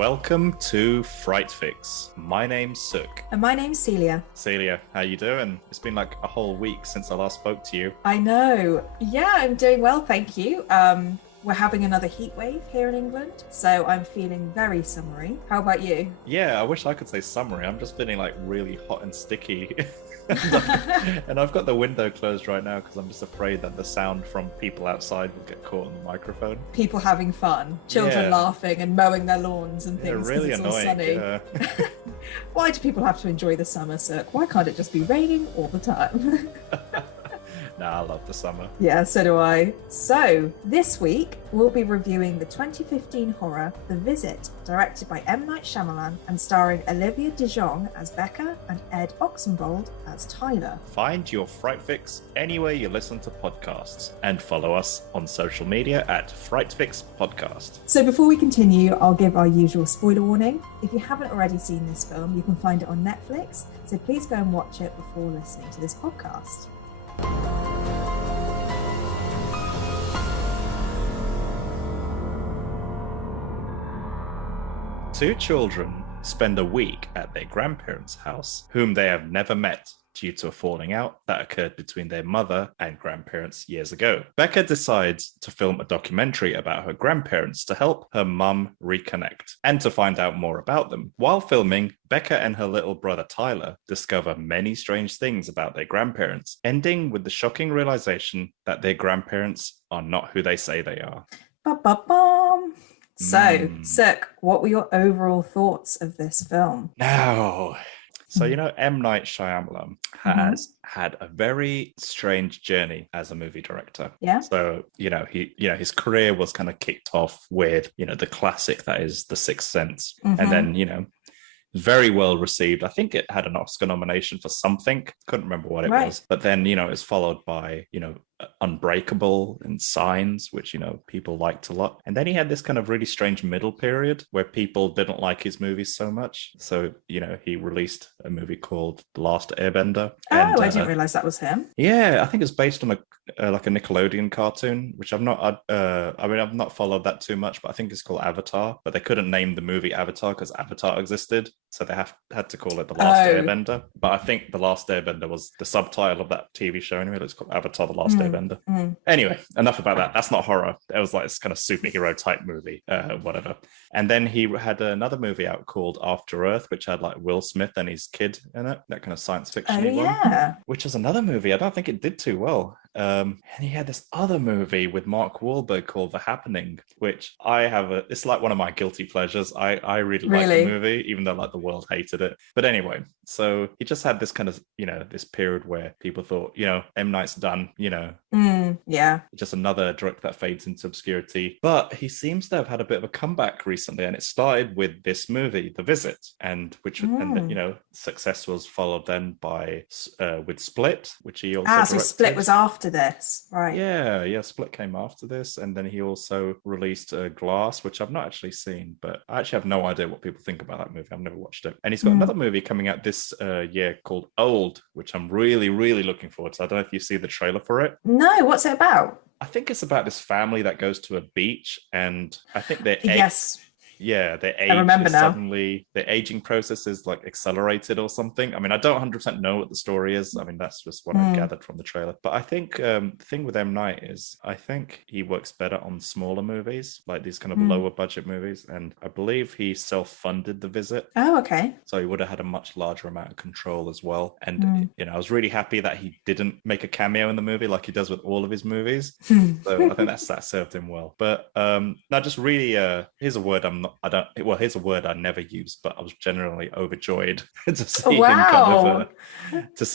Welcome to Fright Fix. My name's Suk. And my name's Celia. Celia, how you doing? It's been like a whole week since I last spoke to you. I know. Yeah, I'm doing well, thank you. We're having another heat wave here in England, so I'm feeling very summery. How about you? Yeah, I wish I could say summery. I'm just feeling like really hot and sticky. And I've got the window closed right now because I'm just afraid that the sound from people outside will get caught on the microphone. People having fun, children laughing and mowing their lawns and things because really it's annoying. all sunny. Yeah. Why do people have to enjoy the summer, Cirque? Why can't it just be raining all the time? Nah, I love the summer. Yeah, so do I. So, this week, we'll be reviewing the 2015 horror The Visit, directed by M. Night Shyamalan and starring Olivia DeJonge as Becca and Ed Oxenbould as Tyler. Find your Fright Fix anywhere you listen to podcasts and follow us on social media at Fright Fix Podcast. So before we continue, I'll give our usual spoiler warning. If you haven't already seen this film, you can find it on Netflix, so please go and watch it before listening to this podcast. Two children spend a week at their grandparents' house, whom they have never met due to a falling out that occurred between their mother and grandparents years ago. Becca decides to film a documentary about her grandparents to help her mum reconnect and to find out more about them. While filming, Becca and her little brother Tyler discover many strange things about their grandparents, ending with the shocking realization that their grandparents are not who they say they are. Ba-ba-bum. So, Suk, what were your overall thoughts of this film? Now, so M. Night Shyamalan has had a very strange journey as a movie director. Yeah. So, his career was kind of kicked off with, the classic that is The Sixth Sense. And then, very well received. I think it had an Oscar nomination for something. Couldn't remember what it was. But then, it's followed by, Unbreakable and Signs, which, people liked a lot. And then he had this kind of really strange middle period where people didn't like his movies so much. So, he released a movie called The Last Airbender. I didn't realize that was him. Yeah, I think it's based on a Nickelodeon cartoon, which I've not followed that too much, but I think it's called Avatar. But they couldn't name the movie Avatar because Avatar existed. So they had to call it The Last Airbender. But I think The Last Airbender was the subtitle of that TV show anyway. It's called Avatar The Last Airbender. Anyway, enough about that. That's not horror. It was like this kind of superhero type movie, whatever. And then he had another movie out called After Earth, which had like Will Smith and his kid in it, that kind of science fiction one, which was another movie. I don't think it did too well. And he had this other movie with Mark Wahlberg called The Happening, which it's like one of my guilty pleasures. I really like the movie, even though like the world hated it. But anyway, so he just had this kind of, this period where people thought, M. Night's done, just another director that fades into obscurity. But he seems to have had a bit of a comeback recently, and it started with this movie, The Visit, and success was followed then by with Split, which he also directed. So Split was after this, right? Yeah, Split came after this, and then he also released Glass, which I've not actually seen, but I actually have no idea what people think about that movie. I've never watched it. And he's got another movie coming out this year called Old, which I'm really, really looking forward to. I don't know if you see the trailer for it. No, what's it about? I think it's about this family that goes to a beach, and I think they're their age I remember now. Suddenly their aging process is like accelerated or something. I mean, I don't 100% know what the story is. I mean, that's just what I gathered from the trailer. But I think the thing with M. Night is I think he works better on smaller movies, like these kind of lower budget movies. And I believe he self-funded The Visit. Oh, okay. So he would have had a much larger amount of control as well. And, I was really happy that he didn't make a cameo in the movie like he does with all of his movies. So I think that served him well. But no, just really, here's a word here's a word I never use, but I was generally overjoyed to see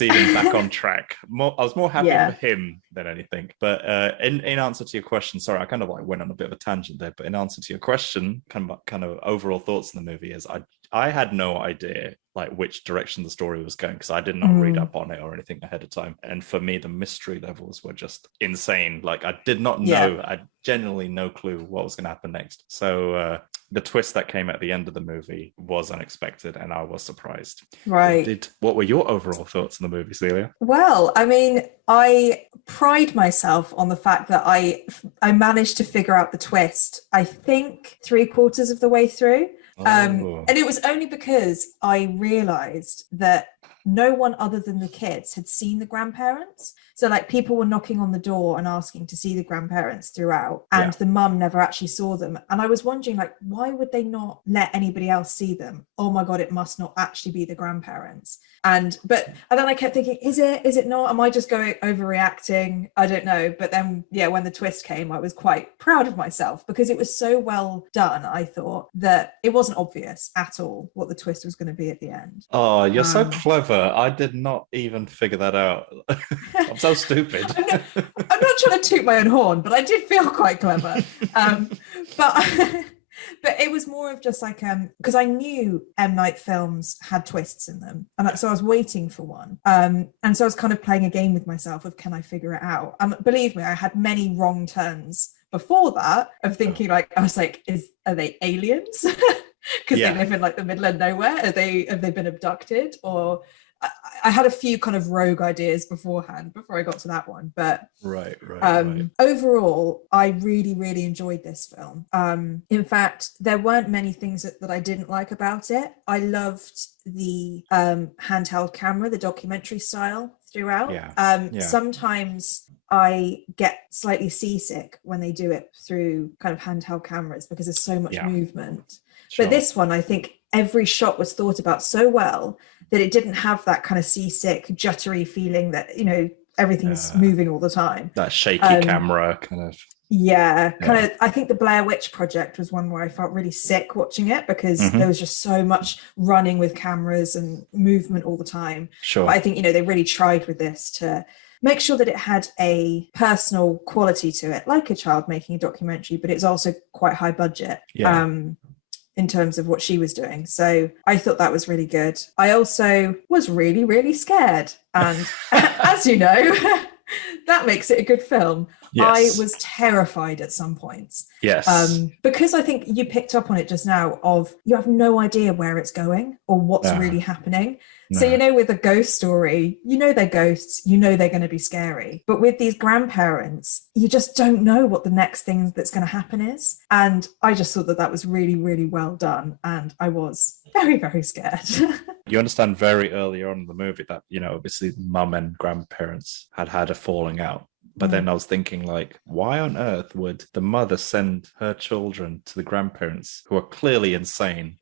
him back on track. I was more happy for him than anything. But in answer to your question, sorry, I kind of like went on a bit of a tangent there, but in answer to your question, kind of overall thoughts in the movie is I had no idea like which direction the story was going because I did not read up on it or anything ahead of time. And for me, the mystery levels were just insane. Like I did not know, I genuinely no clue what was going to happen next. So the twist that came at the end of the movie was unexpected and I was surprised. Right. What were your overall thoughts on the movie, Celia? Well, I mean, I pride myself on the fact that I managed to figure out the twist, I think 3/4 of the way through. And it was only because I realized that no one other than the kids had seen the grandparents. So like people were knocking on the door and asking to see the grandparents throughout, and the mum never actually saw them. And I was wondering, like, why would they not let anybody else see them? Oh my God, it must not actually be the grandparents. And then I kept thinking, is it not? Am I just going overreacting? I don't know. But then, when the twist came, I was quite proud of myself because it was so well done. I thought that it wasn't obvious at all what the twist was going to be at the end. Oh, you're so clever. I did not even figure that out. I'm so stupid. I'm not trying to toot my own horn, but I did feel quite clever. But it was more of just like, because I knew M. Night films had twists in them. And so I was waiting for one. And so I was kind of playing a game with myself of, can I figure it out? And believe me, I had many wrong turns before that of thinking I was like, are they aliens? Because they live in like the middle of nowhere. Have they been abducted? Or I had a few kind of rogue ideas beforehand before I got to that one, but right. Overall, I really, really enjoyed this film. In fact, there weren't many things that I didn't like about it. I loved the handheld camera, the documentary style throughout. Sometimes I get slightly seasick when they do it through kind of handheld cameras because there's so much movement. Sure. But this one, I think every shot was thought about so well that it didn't have that kind of seasick, juttery feeling that, everything's moving all the time. That shaky camera kind of. I think the Blair Witch Project was one where I felt really sick watching it because there was just so much running with cameras and movement all the time. Sure. But I think, they really tried with this to make sure that it had a personal quality to it, like a child making a documentary, but it's also quite high budget. In terms of what she was doing. So I thought that was really good. I also was really, really scared. And as you know, that makes it a good film. Yes. I was terrified at some points. Yes. Because I think you picked up on it just now of you have no idea where it's going or what's really happening. No. So, with a ghost story, they're ghosts, they're going to be scary. But with these grandparents, you just don't know what the next thing that's going to happen is. And I just thought that was really, really well done. And I was very, very scared. You understand very early on in the movie that, obviously mum and grandparents had a falling out. But then I was thinking, like, why on earth would the mother send her children to the grandparents who are clearly insane?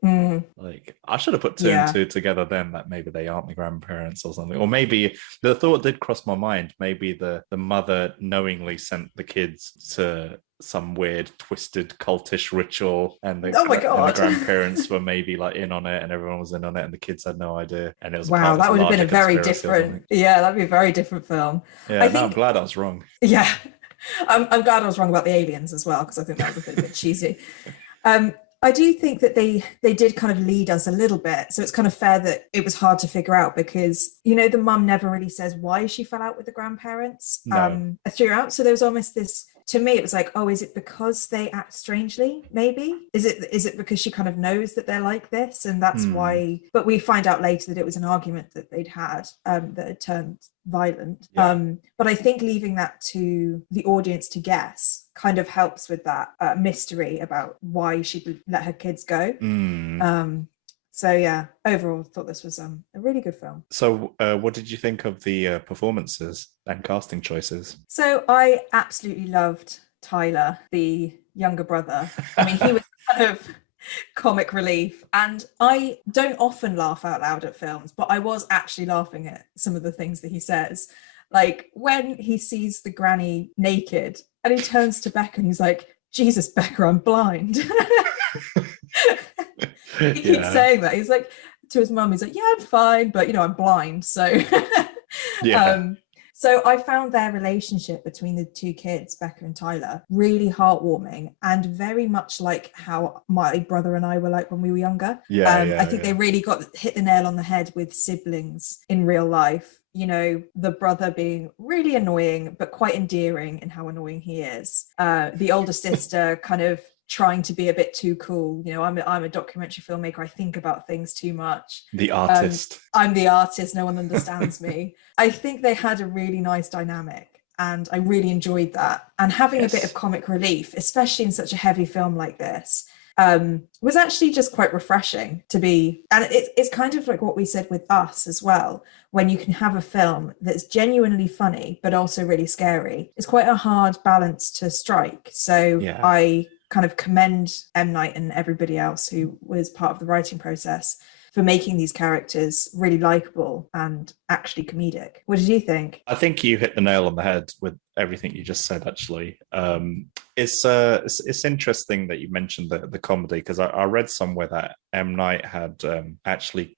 Like, I should have put two and two together then that maybe they aren't the grandparents or something. Or maybe the thought did cross my mind. Maybe the mother knowingly sent the kids to some weird twisted cultish ritual and the grandparents were maybe like in on it and everyone was in on it and the kids had no idea and it was that would have been a very different that'd be a very different film. I'm glad I was wrong. I'm glad I was wrong about the aliens as well because I think that was a bit cheesy. I do think that they did kind of lead us a little bit. So it's kind of fair that it was hard to figure out because, the mum never really says why she fell out with the grandparents throughout. So there was almost this, to me, it was like, oh, is it because they act strangely? Maybe is it because she kind of knows that they're like this, and that's why? But we find out later that it was an argument that they'd had that had turned violent. But I think leaving that to the audience to guess kind of helps with that mystery about why she'd let her kids go. So overall, I thought this was a really good film. So what did you think of the performances and casting choices? So I absolutely loved Tyler, the younger brother. I mean, he was kind of comic relief. And I don't often laugh out loud at films, but I was actually laughing at some of the things that he says. Like when he sees the granny naked and he turns to Becca and he's like, Jesus, Becca, I'm blind. He keeps saying that. He's like, to his mum, he's like, yeah, I'm fine, but I'm blind. So so I found their relationship between the two kids, Becca and Tyler, really heartwarming and very much like how my brother and I were like when we were younger. I think they really hit the nail on the head with siblings in real life. The brother being really annoying, but quite endearing in how annoying he is. The older sister kind of trying to be a bit too cool. I'm a documentary filmmaker. I think about things too much. The artist. I'm the artist. No one understands me. I think they had a really nice dynamic and I really enjoyed that. And having a bit of comic relief, especially in such a heavy film like this, was actually just quite refreshing to be. And it's kind of like what we said with Us as well, when you can have a film that's genuinely funny but also really scary. It's quite a hard balance to strike. So I kind of commend M. Night and everybody else who was part of the writing process for making these characters really likable and actually comedic. What did you think? I think you hit the nail on the head with everything you just said, actually. It's interesting that you mentioned the comedy, because I read somewhere that M. Night had actually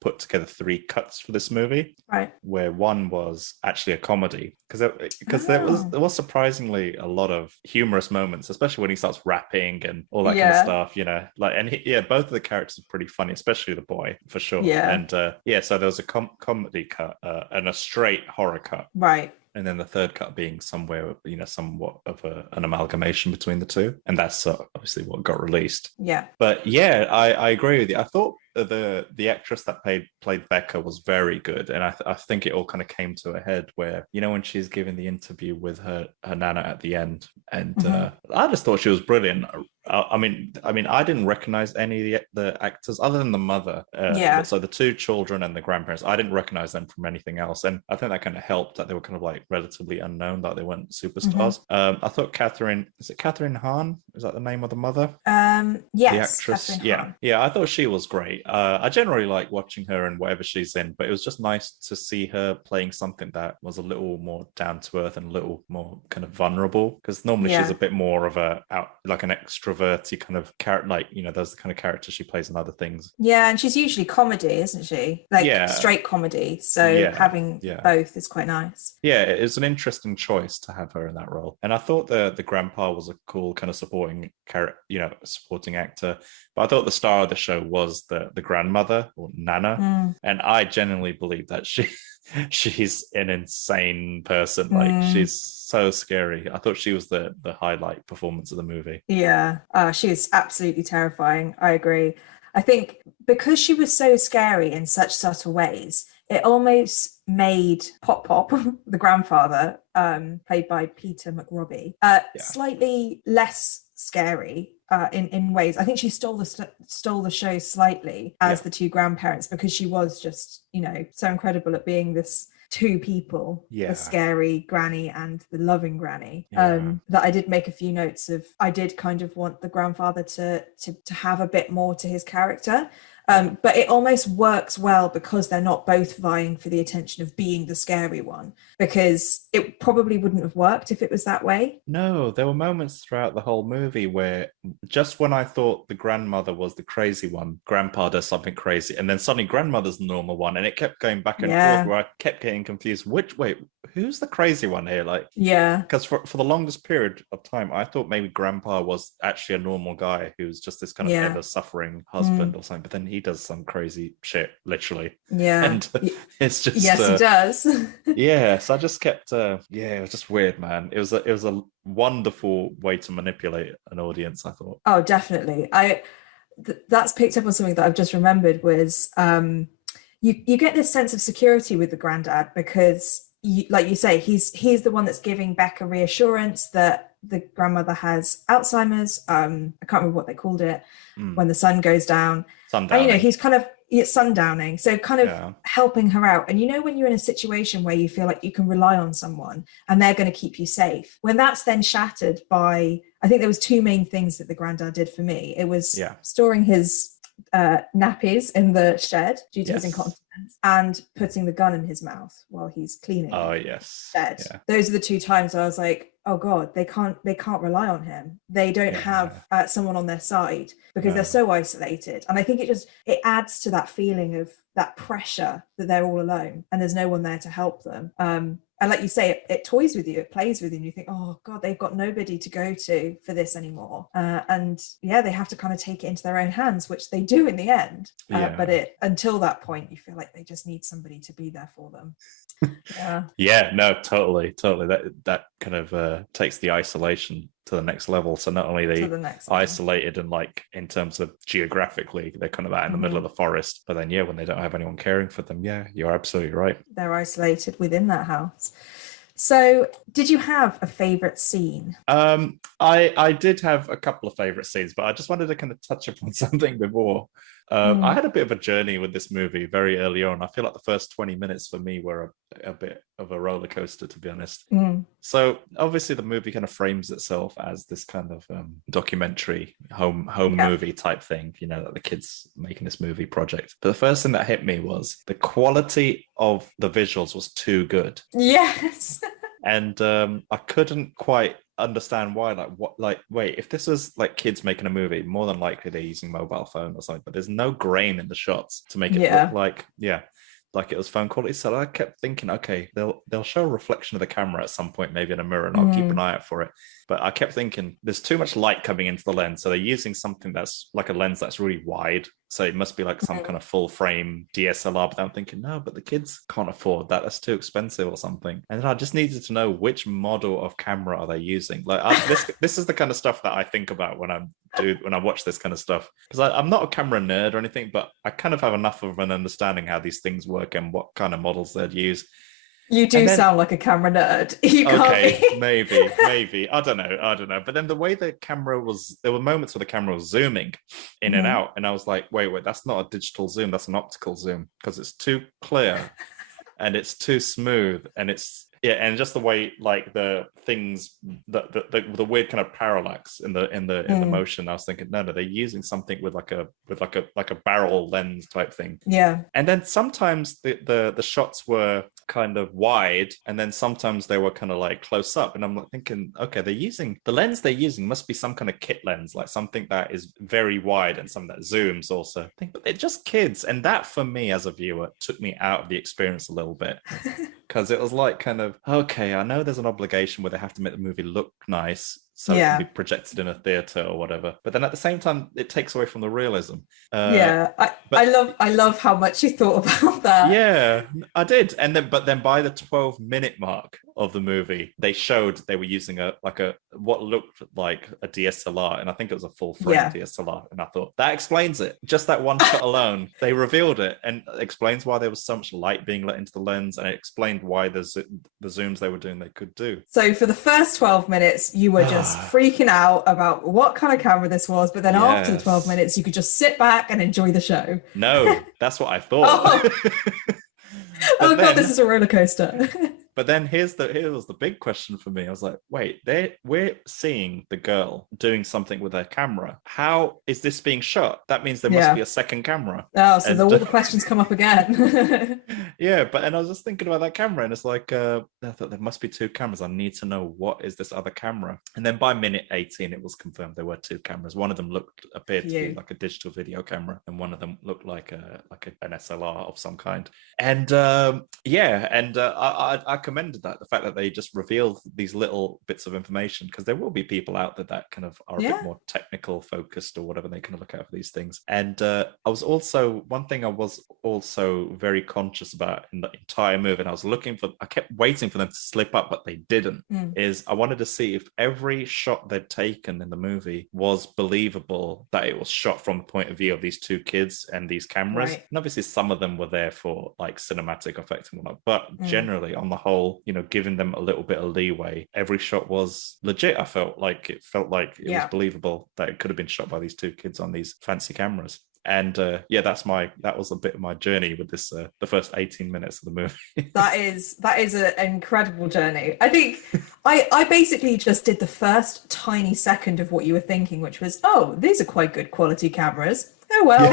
put together 3 cuts for this movie, right? Where one was actually a comedy, because there was surprisingly a lot of humorous moments, especially when he starts rapping and all that kind of stuff, you know. Like, and both of the characters are pretty funny, especially the boy, for sure. And so there was a comedy cut and a straight horror cut, right? And then the third cut being somewhere, you know, somewhat of an amalgamation between the two. And that's obviously what got released. Yeah. But yeah, I agree with you. I thought the actress that played Becca was very good. And I think it all kind of came to a head where, you know, when she's giving the interview with her nana at the end. And I just thought she was brilliant. I mean, I didn't recognize any of the actors other than the mother. So the 2 children and the grandparents, I didn't recognize them from anything else. And I think that kind of helped that they were kind of like relatively unknown, that they weren't superstars. I thought Kathryn Hahn? Is that the name of the mother? Yes. The actress. Kathryn Hahn. Yeah, I thought she was great. I generally like watching her in whatever she's in, but it was just nice to see her playing something that was a little more down to earth and a little more kind of vulnerable, because normally she's a bit more of an extroverty kind of character, like, you know, those the kind of characters she plays in other things. Yeah, and she's usually comedy, isn't she? Like straight comedy. So having both is quite nice. Yeah, it's an interesting choice to have her in that role. And I thought the grandpa was a cool kind of supporting character, you know, supporting actor. But I thought the star of the show was the grandmother, or Nana. And I genuinely believe that she's an insane person. Like, she's so scary. I thought she was the highlight performance of the movie. Yeah, she is absolutely terrifying. I agree. I think because she was so scary in such subtle ways, it almost made Pop, the grandfather, played by Peter McRobbie, slightly less scary in ways. I think she stole the show slightly as the 2 grandparents, because she was just, you know, so incredible at being this 2 people, the scary granny and the loving granny, that I did make a few notes of. I did kind of want the grandfather to have a bit more to his character. But it almost works well because they're not both vying for the attention of being the scary one, because it probably wouldn't have worked if it was that way. No, there were moments throughout the whole movie where just when I thought the grandmother was the crazy one, grandpa does something crazy, and then suddenly grandmother's the normal one, and it kept going back and forth where I kept getting confused. Who's the crazy one here? Like, because for the longest period of time, I thought maybe grandpa was actually a normal guy who's just this kind of ever-suffering husband or something, but then he does some crazy shit, literally. And it's just... Yes, he does. So I just kept... it was just weird, man. It was a wonderful way to manipulate an audience, I thought. Oh, definitely. That's picked up on something that I've just remembered was you get this sense of security with the granddad, because like you say, he's the one that's giving Becca reassurance that the grandmother has Alzheimer's. I can't remember what they called it, when the sun goes down. Sundowning. And, you know, he's kind of sundowning, so kind of helping her out. And you know, when you're in a situation where you feel like you can rely on someone and they're going to keep you safe, when that's then shattered by, I think there was 2 main things that the granddad did for me. It was storing his nappies in the shed due to his incontinence, and putting the gun in his mouth while he's cleaning. Oh yes. Shed. Those are the 2 times I was like, oh god, they can't rely on him. They don't have someone on their side, because they're so isolated. And I think it adds to that feeling of that pressure that they're all alone and there's no one there to help them. And like you say, it toys with you, it plays with you, and you think, oh god, they've got nobody to go to for this anymore. And they have to kind of take it into their own hands, which they do in the end. But until that point, you feel like they just need somebody to be there for them. No, totally. That kind of takes the isolation to the next level. So not only are they isolated and, like, in terms of geographically, they're kind of out in the middle of the forest, but then when they don't have anyone caring for them, you're absolutely right, they're isolated within that house. So, did you have a favorite scene? I did have a couple of favorite scenes, but I just wanted to kind of touch upon something before. I had a bit of a journey with this movie very early on. I feel like the first 20 minutes for me were a bit of a roller coaster, to be honest. So obviously the movie kind of frames itself as this kind of documentary home movie type thing, you know, that the kids making this movie project. But the first thing that hit me was the quality of the visuals was too good. Yes. And I couldn't quite understand why. Wait, if this was like kids making a movie, more than likely they're using mobile phone or something, but there's no grain in the shots to make it look like it was phone quality. So I kept thinking, okay, they'll show a reflection of the camera at some point, maybe in a mirror, and I'll keep an eye out for it. But I kept thinking there's too much light coming into the lens, so they're using something that's like a lens that's really wide, so it must be like some kind of full frame DSLR. But I'm thinking, no, but the kids can't afford that, that's too expensive or something. And then I just needed to know which model of camera are they using. This is the kind of stuff that I think about when I watch this kind of stuff, because I'm not a camera nerd or anything, but I kind of have enough of an understanding how these things work and what kind of models they'd use. You do sound like a camera nerd. You can't be. maybe. I don't know. But then the way the camera was, there were moments where the camera was zooming in and out, and I was like, wait, that's not a digital zoom, that's an optical zoom, because it's too clear and it's too smooth, and and just the way like the things, the weird kind of parallax in the motion. I was thinking, no, they're using something with like a barrel lens type thing. Yeah. And then sometimes the shots were kind of wide, and then sometimes they were kind of like close up. And I'm like thinking, okay, the lens they're using must be some kind of kit lens, like something that is very wide and something that zooms also. But they're just kids, and that for me as a viewer took me out of the experience a little bit. Because it was like kind of, okay, I know there's an obligation where they have to make the movie look nice so it can be projected in a theater or whatever. But then at the same time, it takes away from the realism. I love how much you thought about that. Yeah, I did. But then by the 12-minute mark of the movie, they showed they were using what looked like a DSLR, and I think it was a full frame DSLR. And I thought that explains it. Just that one shot alone, they revealed it, and explains why there was so much light being let into the lens, and it explained why the zooms they were doing they could do. So for the first 12 minutes, you were just freaking out about what kind of camera this was, but then after the 12 minutes, you could just sit back and enjoy the show. No, that's what I thought. God, this is a roller coaster. But then here was the big question for me. I was like, wait, we're seeing the girl doing something with her camera. How is this being shot? That means there must be a second camera. Oh, so all the questions come up again. Yeah, but and I was just thinking about that camera, and it's like, I thought there must be two cameras. I need to know what is this other camera. And then by minute 18, it was confirmed there were two cameras. One of them appeared to be like a digital video camera, and one of them looked like an SLR of some kind. And I commended the fact that they just revealed these little bits of information, because there will be people out there that kind of are a bit more technical focused or whatever, they kind of look out for these things. And one thing I was also very conscious about in the entire movie, and I kept waiting for them to slip up, but they didn't, is I wanted to see if every shot they'd taken in the movie was believable, that it was shot from the point of view of these two kids and these cameras. Right. And obviously some of them were there for like cinematic effect and whatnot, but generally on the whole, giving them a little bit of leeway, every shot was legit. I felt like it was believable that it could have been shot by these two kids on these fancy cameras. And that was a bit of my journey with this, the first 18 minutes of the movie. That is an incredible journey. I think I basically just did the first tiny second of what you were thinking, which was, oh, these are quite good quality cameras. Oh well.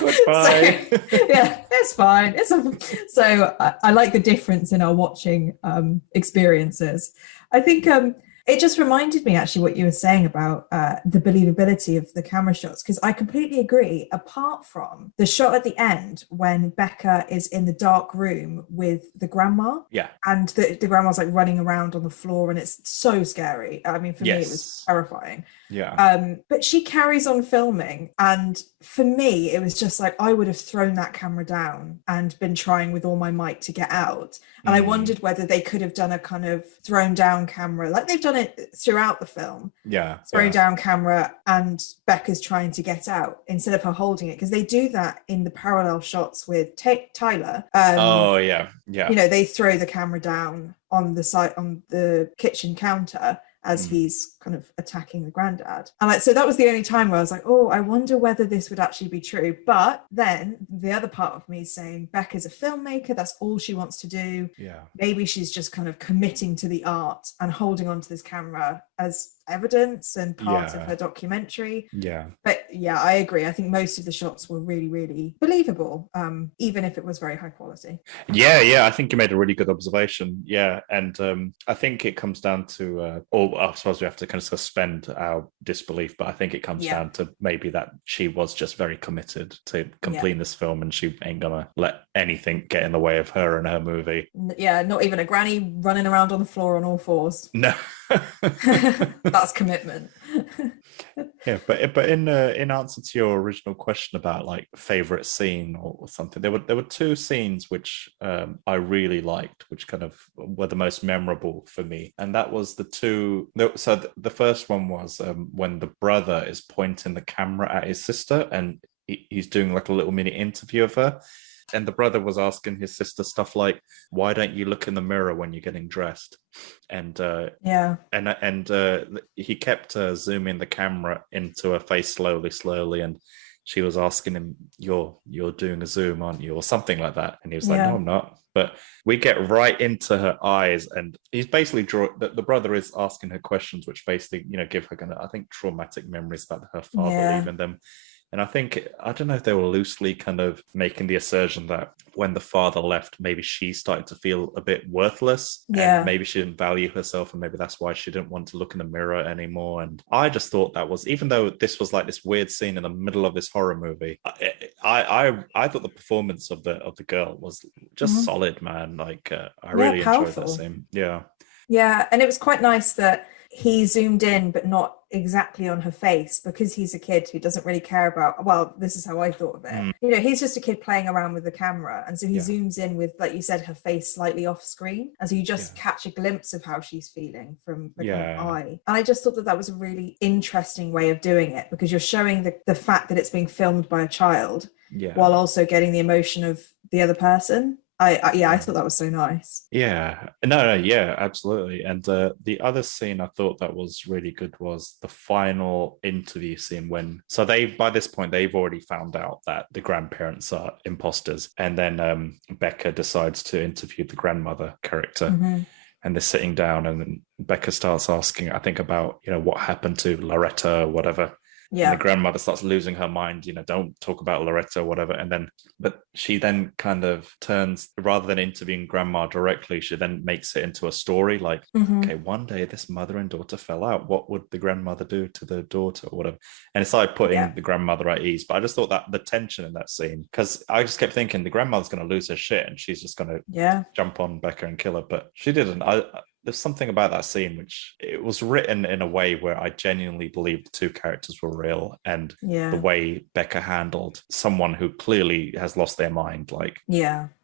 Goodbye. It's fine. So I like the difference in our watching experiences. I think it just reminded me actually what you were saying about the believability of the camera shots, because I completely agree, apart from the shot at the end when Becca is in the dark room with the grandma. Yeah. And the grandma's like running around on the floor, and it's so scary. I mean, for me, it was terrifying. But she carries on filming, and for me it was just like I would have thrown that camera down and been trying with all my might to get out. And I wondered whether they could have done a kind of thrown down camera, like they've done it throughout the film. Thrown down camera and Becca's trying to get out instead of her holding it, because they do that in the parallel shots with Tyler. You know, they throw the camera down on the side, on the kitchen counter, as he's kind of attacking the granddad. And like, so that was the only time where I was like, oh, I wonder whether this would actually be true. But then the other part of me is saying Becca's a filmmaker, that's all she wants to do. Maybe she's just kind of committing to the art and holding onto this camera as evidence and part of her documentary. But yeah, I agree. I think most of the shots were really, really believable, even if it was very high quality. I think you made a really good observation. And I think it comes down to I suppose we have to kind of suspend our disbelief, but I think it comes down to maybe that she was just very committed to completing this film, and she ain't gonna let anything get in the way of her and her movie. Not even a granny running around on the floor on all fours. No. That's commitment. But in answer to your original question about like favorite scene or something, there were two scenes which I really liked, which kind of were the most memorable for me, and that was the first one was when the brother is pointing the camera at his sister, and he's doing like a little mini interview of her. And the brother was asking his sister stuff like, "Why don't you look in the mirror when you're getting dressed?" And he kept zooming the camera into her face slowly, and she was asking him, "You're doing a zoom, aren't you?" or something like that. And he was like, "No, I'm not." But we get right into her eyes, and he's basically the brother is asking her questions, which basically, you know, give her kind of, I think, traumatic memories about her father leaving them. And I don't know if they were loosely kind of making the assertion that when the father left, maybe she started to feel a bit worthless. And maybe she didn't value herself, and maybe that's why she didn't want to look in the mirror anymore. And I just thought that was, even though this was like this weird scene in the middle of this horror movie, I thought the performance of the girl was just solid, man. Like I really enjoyed that scene. Yeah, and it was quite nice that he zoomed in, but not exactly on her face, because he's a kid who doesn't really care about, well, this is how I thought of it. You know, he's just a kid playing around with the camera. And so he zooms in with, like you said, her face slightly off screen. And so you just catch a glimpse of how she's feeling from the eye. And I just thought that was a really interesting way of doing it, because you're showing the fact that it's being filmed by a child while also getting the emotion of the other person. I thought that was so nice. Absolutely. And the other scene I thought that was really good was the final interview scene so by this point they've already found out that the grandparents are imposters, and then Becca decides to interview the grandmother character. And they're sitting down, and then Becca starts asking, I think, about, you know, what happened to Loretta or whatever. And the grandmother starts losing her mind, you know, don't talk about Loretta or whatever. But she then kind of turns, rather than interviewing grandma directly, she then makes it into a story like, okay, one day this mother and daughter fell out. What would the grandmother do to the daughter or whatever? And it's like putting the grandmother at ease. But I just thought that the tension in that scene, because I just kept thinking the grandmother's going to lose her shit and she's just going to jump on Becca and kill her. But she didn't. There's something about that scene which it was written in a way where I genuinely believed the two characters were real, and the way Becca handled someone who clearly has lost their mind,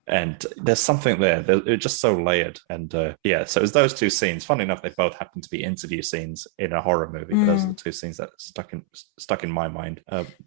and there's something there. It's just so layered. And so it was those two scenes. Funny enough, they both happen to be interview scenes in a horror movie. But those are the two scenes that stuck in my mind.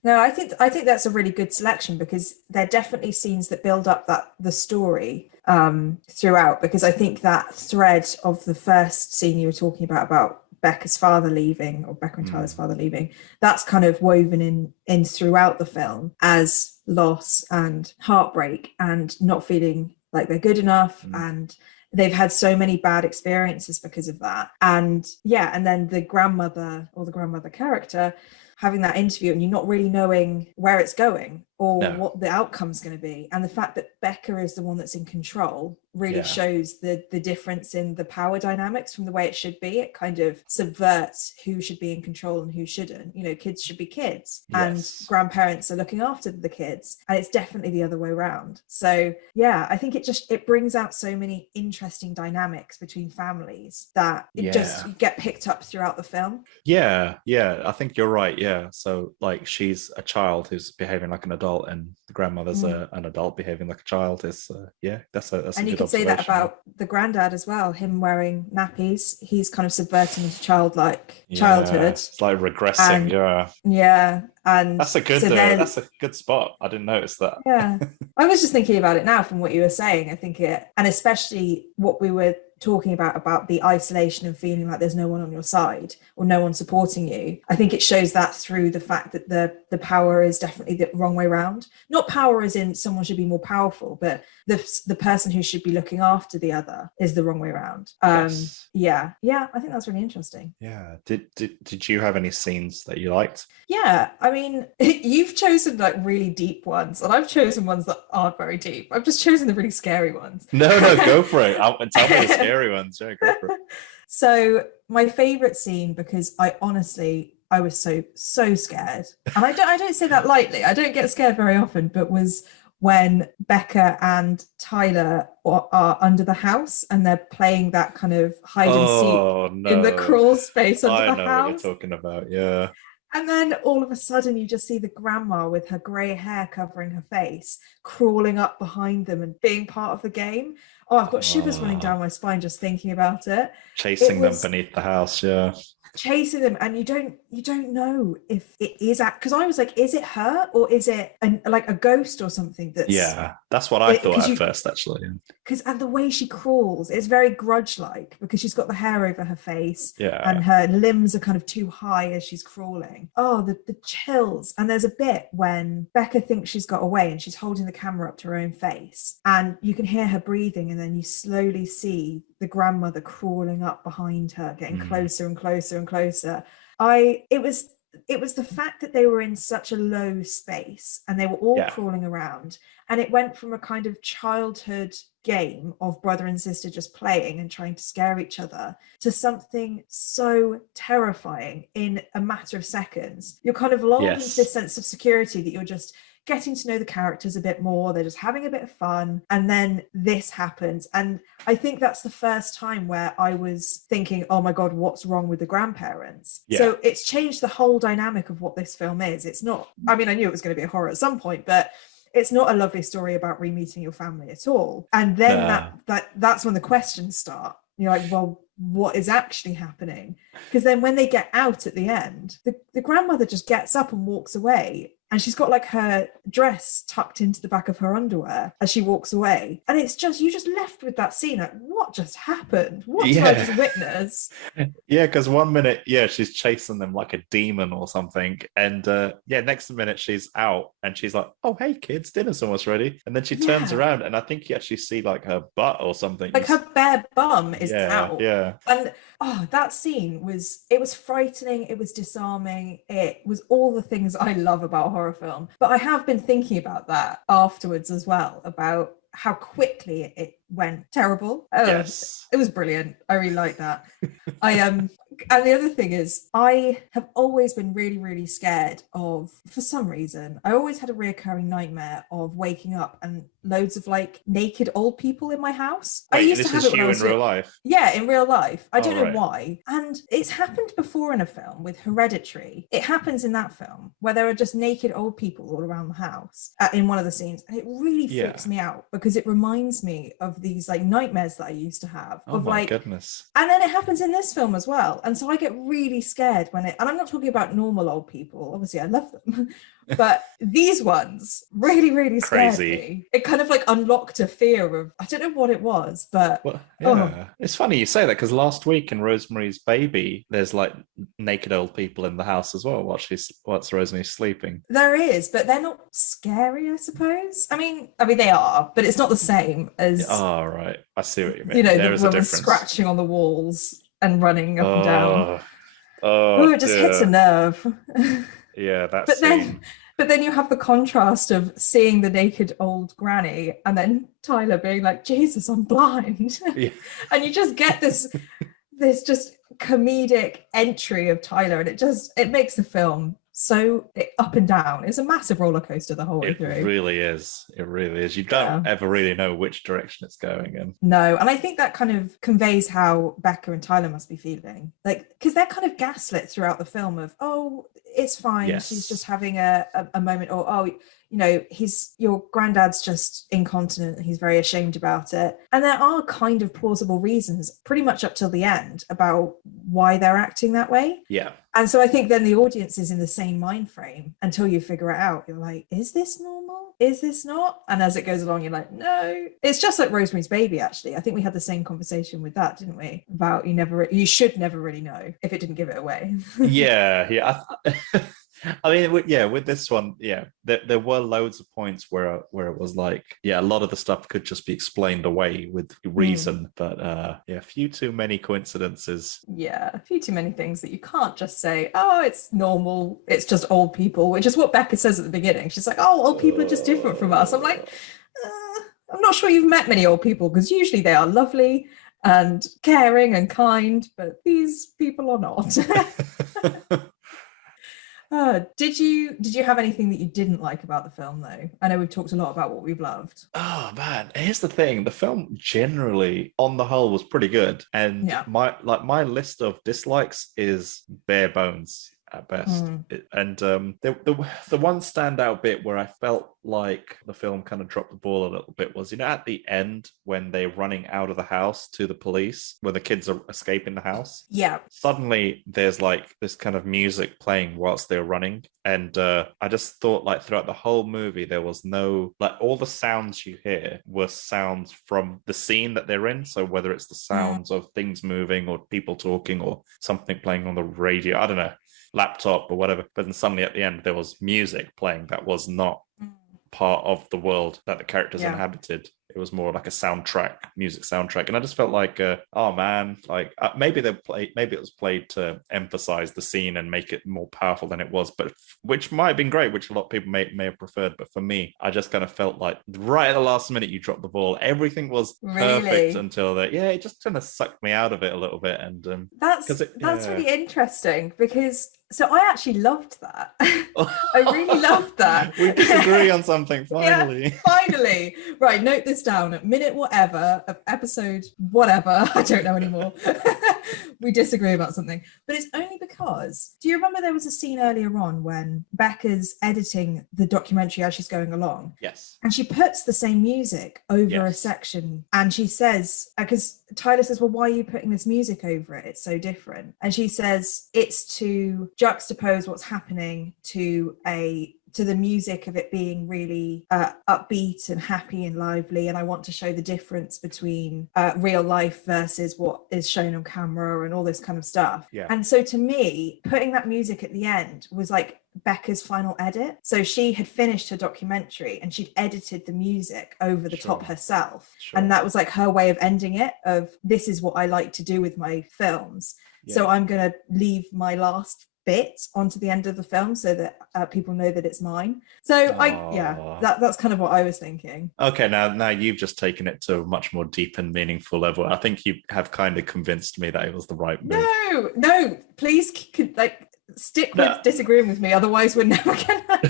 No, I think that's a really good selection, because they're definitely scenes that build up the story throughout. Because I think that thread of the first scene you were talking about Becca's father leaving, or Becca and Tyler's father leaving, that's kind of woven in throughout the film as loss and heartbreak and not feeling like they're good enough, and they've had so many bad experiences because of that. And then the grandmother, or the grandmother character, having that interview and you're not really knowing where it's going or No. what the outcome's going to be. And the fact that Becca is the one that's in control really shows the difference in the power dynamics from the way it should be. It kind of subverts who should be in control and who shouldn't. You know, kids should be kids, and grandparents are looking after the kids, and it's definitely the other way around. So yeah, I think it brings out so many interesting dynamics between families that it just get picked up throughout the film. Yeah, I think you're right. Yeah, so like she's a child who's behaving like an adult, and the grandmother's an adult behaving like a child. Is that's a and good you could say that about the granddad as well, him wearing nappies. He's kind of subverting his childhood. It's like regressing. And that's a good spot. I didn't notice that. I was just thinking about it now from what you were saying. I think and especially what we were talking about the isolation and feeling like there's no one on your side or no one supporting you. I think it shows that through the fact that the power is definitely the wrong way around. Not power as in someone should be more powerful, but the person who should be looking after the other is the wrong way around. I think that's really interesting. Did you have any scenes that you liked? I mean, you've chosen like really deep ones, and I've chosen ones that aren't very deep. I've just chosen the really scary ones. No, go for it. Tell me the scary ones. Yeah, go for it. So my favorite scene, because I was so scared, and I don't say that lightly. I don't get scared very often, but was when Becca and Tyler are under the house and they're playing that kind of hide and seek in the crawl space under the house. I know what you're talking about. Yeah. And then all of a sudden you just see the grandma with her grey hair covering her face, crawling up behind them and being part of the game. Oh, I've got shivers running down my spine just thinking about it. Chasing them beneath the house, chasing them, and you don't know if it is because I was like, is it her or is it like a ghost or something? That's what I thought at first, actually. Because and the way she crawls, it's very Grudge-like, because she's got the hair over her face, and her limbs are kind of too high as she's crawling. Oh, the chills. And there's a bit when Becca thinks she's got away and she's holding the camera up to her own face, and you can hear her breathing, and then you slowly see the grandmother crawling up behind her, getting closer and closer and closer. It was the fact that they were in such a low space and they were all crawling around, and it went from a kind of childhood game of brother and sister just playing and trying to scare each other to something so terrifying in a matter of seconds. You're kind of longing for this sense of security, that you're just getting to know the characters a bit more, they're just having a bit of fun, and then this happens. And I think that's the first time where I was thinking, oh my god, what's wrong with the grandparents? So it's changed the whole dynamic of what this film is. It's not, I mean, I knew it was going to be a horror at some point, but it's not a lovely story about re-meeting your family at all. And then that's when the questions start. You're like, well, what is actually happening? Because then when they get out at the end, the grandmother just gets up and walks away, and she's got like her dress tucked into the back of her underwear as she walks away. And it's just, you're just left with that scene like, what just happened? What did I just witness? Because 1 minute, she's chasing them like a demon or something. And next minute she's out and she's like, oh, hey kids, dinner's almost ready. And then she turns around and I think you actually see like her butt or something. Like her bare bum is out. Yeah. And that scene was frightening, it was disarming, it was all the things I love about horror film. But I have been thinking about that afterwards as well, about how quickly it went terrible. It was brilliant. I really like that. And the other thing is, I have always been really, really scared of, for some reason, I always had a reoccurring nightmare of waking up and loads of like naked old people in my house. Wait, I used to have it when I was in real life? Yeah, in real life. I don't know why. And it's happened before in a film with Hereditary. It happens in that film where there are just naked old people all around the house in one of the scenes. And it really freaks me out because it reminds me of these like nightmares that I used to have. Oh my goodness. And then it happens in this film as well. And so I get really scared when and I'm not talking about normal old people. Obviously, I love them. But these ones really, really scared me. It kind of like unlocked a fear of, I don't know what it was, but... It's funny you say that, because last week in Rosemary's Baby, there's like naked old people in the house as well whilst Rosemary's sleeping. There is, but they're not scary, I suppose. I mean, they are, but it's not the same as... Oh, right. I see what you mean. You know, the woman scratching on the walls and running up and down. It just hits a nerve. Yeah, that's. But then you have the contrast of seeing the naked old granny and then Tyler being like, Jesus, I'm blind. Yeah. And you just get this just comedic entry of Tyler, and it makes the film so up and down. It's a massive roller coaster the whole way through. It really is. You don't ever really know which direction it's going in. No, and I think that kind of conveys how Becca and Tyler must be feeling, like, because they're kind of gaslit throughout the film of, oh, it's fine, yes, she's just having a moment, or oh, you know, your granddad's just incontinent and he's very ashamed about it. And there are kind of plausible reasons pretty much up till the end about why they're acting that way. Yeah. And so I think then the audience is in the same mind frame until you figure it out. You're like, is this normal? Is this not? And as it goes along, you're like, no. It's just like Rosemary's Baby, actually. I think we had the same conversation with that, didn't we? About you should never really know if it didn't give it away. Yeah. I mean, yeah, with this one, yeah, there were loads of points where it was like, yeah, a lot of the stuff could just be explained away with reason, but yeah, a few too many coincidences. Yeah, a few too many things that you can't just say, oh, it's normal, it's just old people, which is what Becca says at the beginning. She's like, oh, old people are just different from us. I'm like, I'm not sure you've met many old people, because usually they are lovely and caring and kind, but these people are not. Did you have anything that you didn't like about the film, though? I know we've talked a lot about what we've loved. Oh man, here's the thing: the film generally, on the whole, was pretty good, and my list of dislikes is bare bones at best. And the one standout bit where I felt like the film kind of dropped the ball a little bit was, you know, at the end when they're running out of the house to the police, where the kids are escaping the house. Yeah. Suddenly there's like this kind of music playing whilst they're running. And I just thought, like, throughout the whole movie, there was no, like, all the sounds you hear were sounds from the scene that they're in. So whether it's the sounds of things moving or people talking or something playing on the radio, I don't know, laptop or whatever, but then suddenly at the end there was music playing that was not part of the world that the characters inhabited. It was more like a music soundtrack, and I just felt like, oh man, like maybe it was played to emphasize the scene and make it more powerful than it was, but which might have been great, which a lot of people may have preferred. But for me, I just kind of felt like right at the last minute you dropped the ball. Everything was perfect until that. Yeah, it just kind of sucked me out of it a little bit, and that's really interesting, because. So I actually loved that. I really loved that. We disagree on something, finally. Yeah, finally. Right, note this down. At minute whatever of episode whatever, I don't know anymore. We disagree about something. But it's only because, do you remember there was a scene earlier on when Becca's editing the documentary as she's going along? Yes. And she puts the same music over a section. And she says, because Tyler says, well, why are you putting this music over it? It's so different. And she says, it's to juxtapose what's happening to the music of it being really upbeat and happy and lively, and I want to show the difference between real life versus what is shown on camera and all this kind of stuff. Yeah. And so to me, putting that music at the end was like Becca's final edit. So she had finished her documentary and she'd edited the music over the top herself. Sure. And that was like her way of ending it, of this is what I like to do with my films. Yeah. So I'm going to leave my last bit onto the end of the film so that people know that it's mine. So that's kind of what I was thinking. Okay, now you've just taken it to a much more deep and meaningful level. I think you have kind of convinced me that it was the right move. No, please stick with disagreeing with me, otherwise we're never gonna.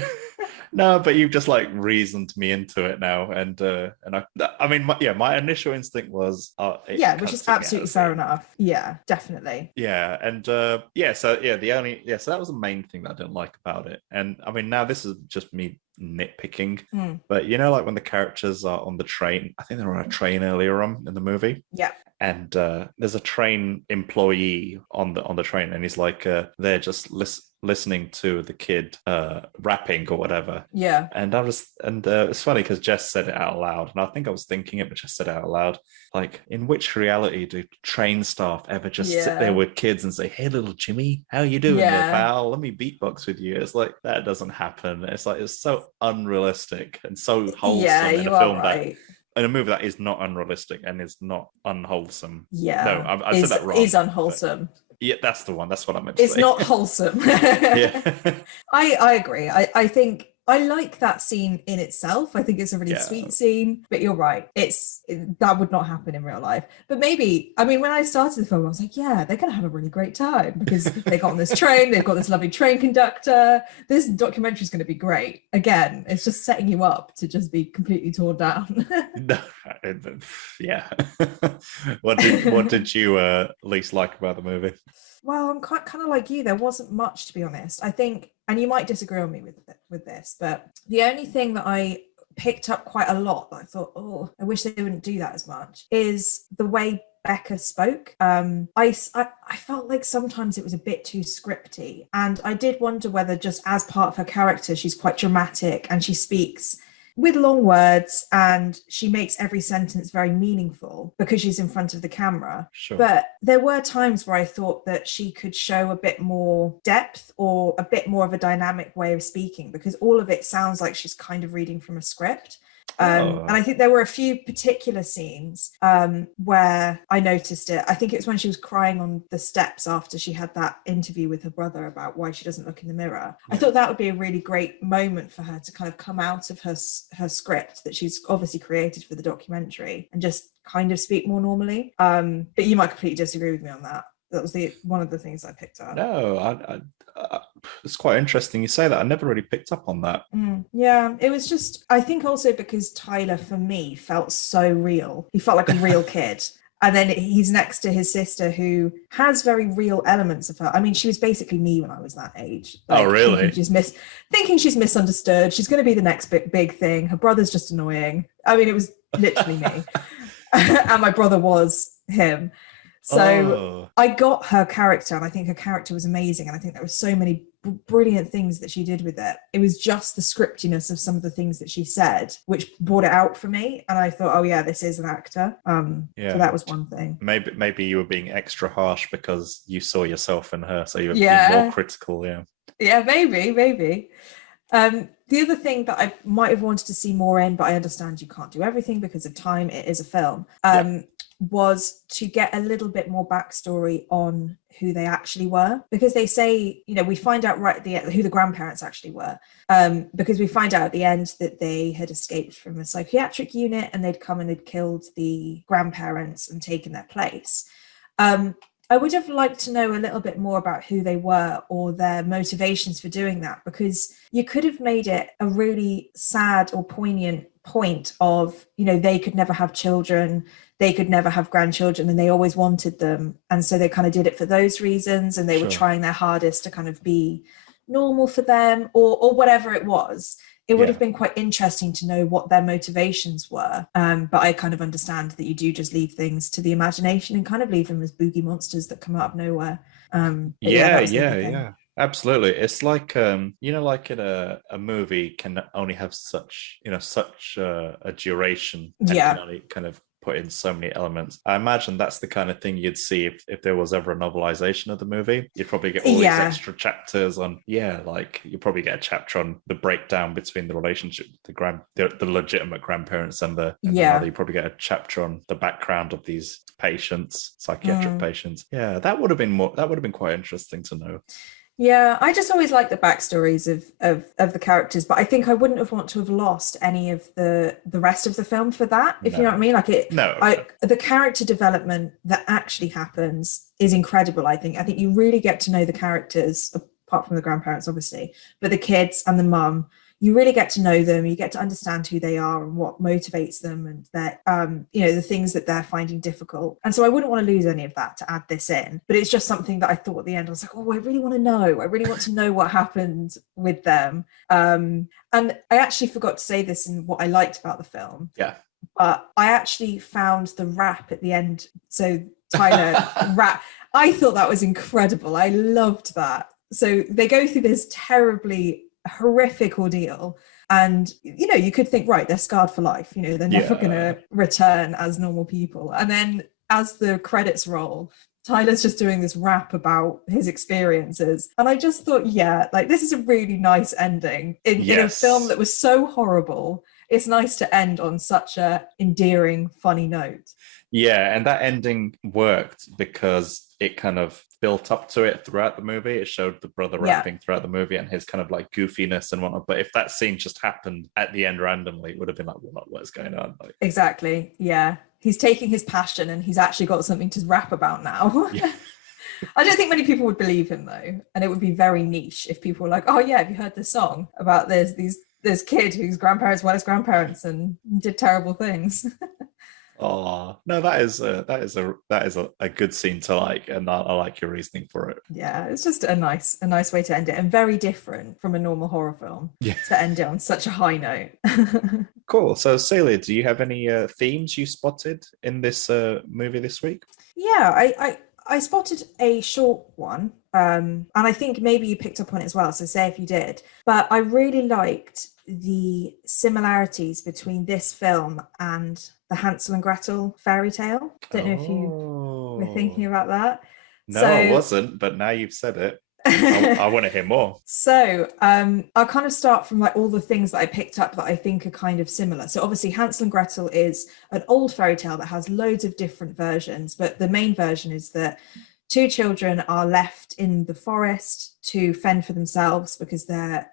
No, but you've just like reasoned me into it now, and I mean, my initial instinct was, which is absolutely fair enough. Yeah, definitely. Yeah, and so that was the main thing that I didn't like about it. And I mean, now this is just me nitpicking, but you know, like when the characters are on the train, I think they're on a train earlier on in the movie. Yeah. And there's a train employee on the train, and he's like, they're just listening to the kid rapping or whatever. Yeah. And it's funny because Jess said it out loud, and I think I was thinking it, but Jess said it out loud. Like, in which reality do train staff ever just sit there with kids and say, "Hey, little Jimmy, how you doing, there, pal? Let me beatbox with you." It's like, that doesn't happen. It's like, it's so unrealistic and so wholesome in a film in a movie that is not unrealistic and is not unwholesome. Yeah. No, I said that wrong. Is unwholesome. Yeah, that's the one. That's what I meant to say. It's not wholesome. Yeah. I agree. I think I like that scene in itself. I think it's a really sweet scene, but you're right. That would not happen in real life. But maybe, I mean, when I started the film, I was like, yeah, they're going to have a really great time because they got on this train, they've got this lovely train conductor. This documentary is going to be great. Again, it's just setting you up to just be completely torn down. Yeah. What did you least like about the movie? Well, I'm kind of like you. There wasn't much, to be honest. I think, and you might disagree with me with this, but the only thing that I picked up quite a lot that I thought, oh, I wish they wouldn't do that as much, is the way Becca spoke. I felt like sometimes it was a bit too scripty, and I did wonder whether just as part of her character, she's quite dramatic and she speaks with long words and she makes every sentence very meaningful because she's in front of the camera. Sure. But there were times where I thought that she could show a bit more depth or a bit more of a dynamic way of speaking, because all of it sounds like she's kind of reading from a script. And I think there were a few particular scenes where I noticed it. I think it was when she was crying on the steps after she had that interview with her brother about why she doesn't look in the mirror. I thought that would be a really great moment for her to kind of come out of her script that she's obviously created for the documentary and just kind of speak more normally. But you might completely disagree with me on that. That was one of the things I picked up. No, it's quite interesting you say that. I never really picked up on that. Yeah, it was just, I think also because Tyler, for me, felt so real. He felt like a real kid. And then he's next to his sister who has very real elements of her. I mean, she was basically me when I was that age. Like, oh, really? Thinking she's misunderstood. She's going to be the next big thing. Her brother's just annoying. I mean, it was literally me. And my brother was him. So I got her character, and I think her character was amazing. And I think there were so many brilliant things that she did with it. It was just the scriptiness of some of the things that she said, which brought it out for me. And I thought, oh yeah, this is an actor. So that was one thing. Maybe you were being extra harsh because you saw yourself in her, so you were being more critical. Yeah, maybe. The other thing that I might have wanted to see more in, but I understand you can't do everything because of time, it is a film, was to get a little bit more backstory on who they actually were. Because they say, we find out right at the end who the grandparents actually were. Because we find out at the end that they had escaped from a psychiatric unit and they'd come and they'd killed the grandparents and taken their place. I would have liked to know a little bit more about who they were or their motivations for doing that, because you could have made it a really sad or poignant point of, they could never have children, they could never have grandchildren, and they always wanted them. And so they kind of did it for those reasons, and they were trying their hardest to kind of be normal for them or whatever it was. It would have been quite interesting to know what their motivations were. But I kind of understand that you do just leave things to the imagination and kind of leave them as boogie monsters that come out of nowhere. Yeah. Absolutely. It's like, like in a movie can only have such a duration. And can only kind of put in so many elements. I imagine that's the kind of thing you'd see if there was ever a novelization of the movie. You'd probably get all these extra chapters on, like you'd probably get a chapter on the breakdown between the relationship, the legitimate grandparents and the mother. You probably get a chapter on the background of these patients, psychiatric patients. Yeah, that would have been quite interesting to know. Yeah, I just always like the backstories of the characters, but I think I wouldn't have wanted to have lost any of the rest of the film for that, if you know what I mean. The character development that actually happens is incredible. I think you really get to know the characters, apart from the grandparents, obviously, but the kids and the mum. You really get to know them, you get to understand who they are and what motivates them and that, the things that they're finding difficult. And so I wouldn't want to lose any of that to add this in. But it's just something that I thought at the end, I was like, oh, I really want to know. I really want to know what happened with them. And I actually forgot to say this in what I liked about the film. Yeah. But I actually found the rap at the end. So Tyler, rap. I thought that was incredible. I loved that. So they go through this terribly horrific ordeal, and you could think, right, they're scarred for life, they're never going to return as normal people. And then as the credits roll, Tyler's just doing this rap about his experiences, and I just thought, this is a really nice ending in a film that was so horrible. it's nice to end on such a endearing, funny note. Yeah, and that ending worked because it kind of built up to it throughout the movie. It showed the brother rapping throughout the movie and his kind of like goofiness and whatnot. But if that scene just happened at the end randomly, it would have been like, what is going on? Like, exactly. Yeah. He's taking his passion and he's actually got something to rap about now. yeah. I don't think many people would believe him though. And it would be very niche if people were like, oh yeah, have you heard this song about this kid whose grandparents were his grandparents and did terrible things? Oh no, that is a good scene to like, and I like your reasoning for it. Yeah, it's just a nice way to end it, and very different from a normal horror film. Yeah, to end it on such a high note. Cool. So Celia, do you have any themes you spotted in this movie this week? Yeah, I spotted a short one, and I think maybe you picked up on it as well. So say if you did, but I really liked the similarities between this film and the Hansel and Gretel fairy tale. Don't know if you were thinking about that. No, I wasn't, but now you've said it. I want to hear more. So I'll kind of start from like all the things that I picked up that I think are kind of similar. So obviously Hansel and Gretel is an old fairy tale that has loads of different versions, but the main version is that two children are left in the forest to fend for themselves because their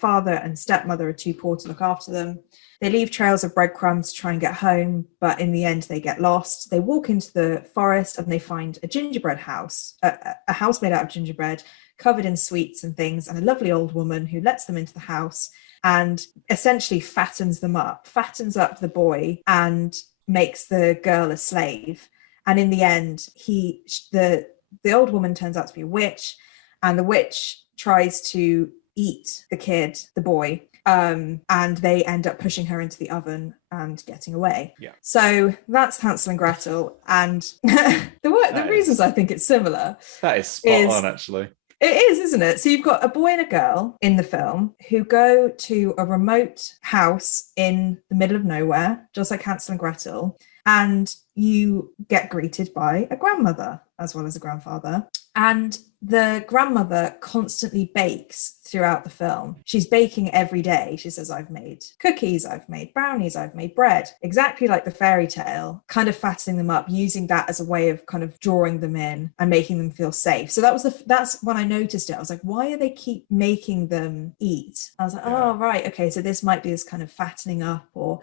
father and stepmother are too poor to look after them. They leave trails of breadcrumbs to try and get home, but in the end they get lost. They walk into the forest and they find a gingerbread house, a house made out of gingerbread, covered in sweets and things, and a lovely old woman who lets them into the house and essentially fattens up the boy and makes the girl a slave. And in the end, the old woman turns out to be a witch, and the witch tries to eat the boy, and they end up pushing her into the oven and getting away. Yeah. So that's Hansel and Gretel, and the reasons I think it's similar. That is spot on, actually. It is, isn't it? So you've got a boy and a girl in the film who go to a remote house in the middle of nowhere, just like Hansel and Gretel, and you get greeted by a grandmother as well as a grandfather. And the grandmother constantly bakes throughout the film. She's baking every day. She says, I've made cookies, I've made brownies, I've made bread. Exactly like the fairy tale, kind of fattening them up, using that as a way of kind of drawing them in and making them feel safe. So that's when I noticed it. I was like, why do they keep making them eat? I was like, oh, right. Okay. So this might be this kind of fattening up or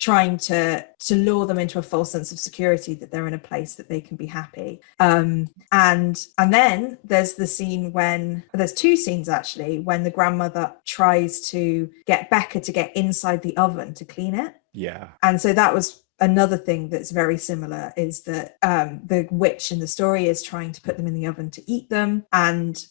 trying to lure them into a false sense of security that they're in a place that they can be happy. And then there's the scene there's two scenes actually, when the grandmother tries to get Becca to get inside the oven to clean it. Yeah. And so that was another thing that's very similar, is that the witch in the story is trying to put them in the oven to eat them. And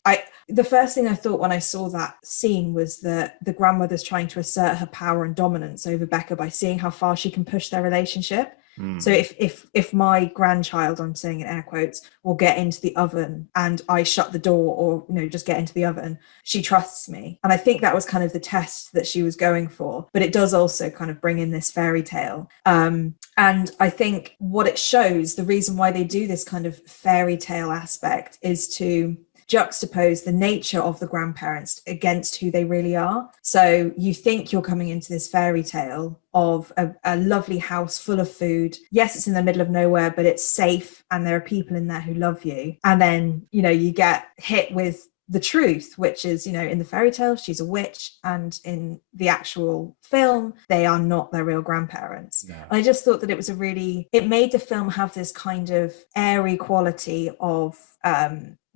the first thing I thought when I saw that scene was that the grandmother's trying to assert her power and dominance over Becca by seeing how far she can push their relationship. So if my grandchild, I'm saying in air quotes, will get into the oven and I shut the door, or just get into the oven, she trusts me. And I think that was kind of the test that she was going for. But it does also kind of bring in this fairy tale. And I think what it shows, the reason why they do this kind of fairy tale aspect, is to juxtapose the nature of the grandparents against who they really are. So you think you're coming into this fairy tale of a lovely house full of food. Yes, it's in the middle of nowhere, but it's safe and there are people in there who love you. And then, you get hit with the truth, which is, in the fairy tale, she's a witch, and in the actual film, they are not their real grandparents. No. And I just thought that it made the film have this kind of airy quality of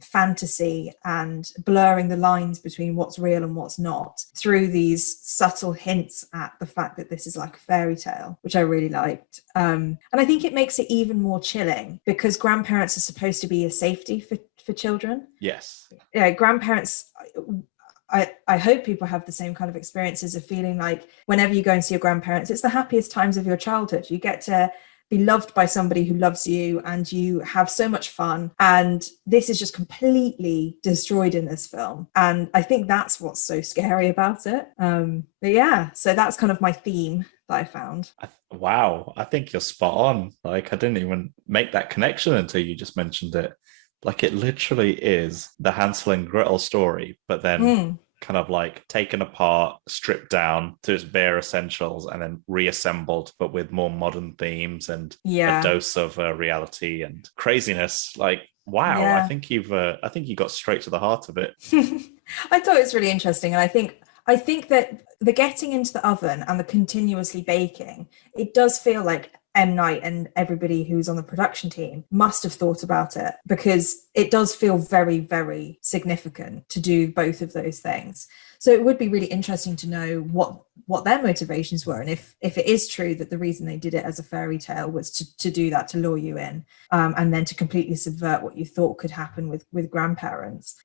fantasy and blurring the lines between what's real and what's not through these subtle hints at the fact that this is like a fairy tale, which I really liked. And I think it makes it even more chilling because grandparents are supposed to be a safety for children. Yes. Yeah, grandparents, I hope people have the same kind of experiences of feeling like whenever you go and see your grandparents, it's the happiest times of your childhood. You get to be loved by somebody who loves you and you have so much fun. And this is just completely destroyed in this film. And I think that's what's so scary about it. But yeah, so that's kind of my theme that I found. Wow, I think you're spot on. Like, I didn't even make that connection until you just mentioned it. Like, it literally is the Hansel and Gretel story, but then kind of like taken apart, stripped down to its bare essentials, and then reassembled, but with more modern themes and a dose of reality and craziness. Like, wow, I think you got straight to the heart of it. I thought it was really interesting, and I think that the getting into the oven and the continuously baking, it does feel like M. Night and everybody who's on the production team must have thought about it, because it does feel very, very significant to do both of those things. So it would be really interesting to know what their motivations were, and if it is true that the reason they did it as a fairy tale was to do that, to lure you in, and then to completely subvert what you thought could happen with grandparents.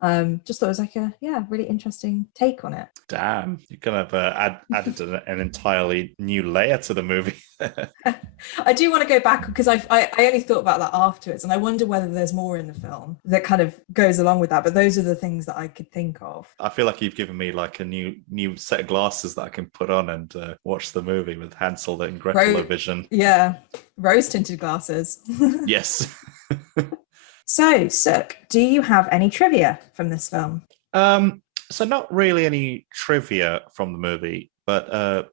Just thought it was like a really interesting take on it. Damn, you kind of added an entirely new layer to the movie. I do want to go back, because I only thought about that afterwards, and I wonder whether there's more in the film that kind of goes along with that, but those are the things that I could think of. I feel like you've given me like a new set of glasses that I can put on and watch the movie with Hansel and Gretel vision. Yeah, rose tinted glasses. Yes. So, Suk, do you have any trivia from this film? So not really any trivia from the movie, but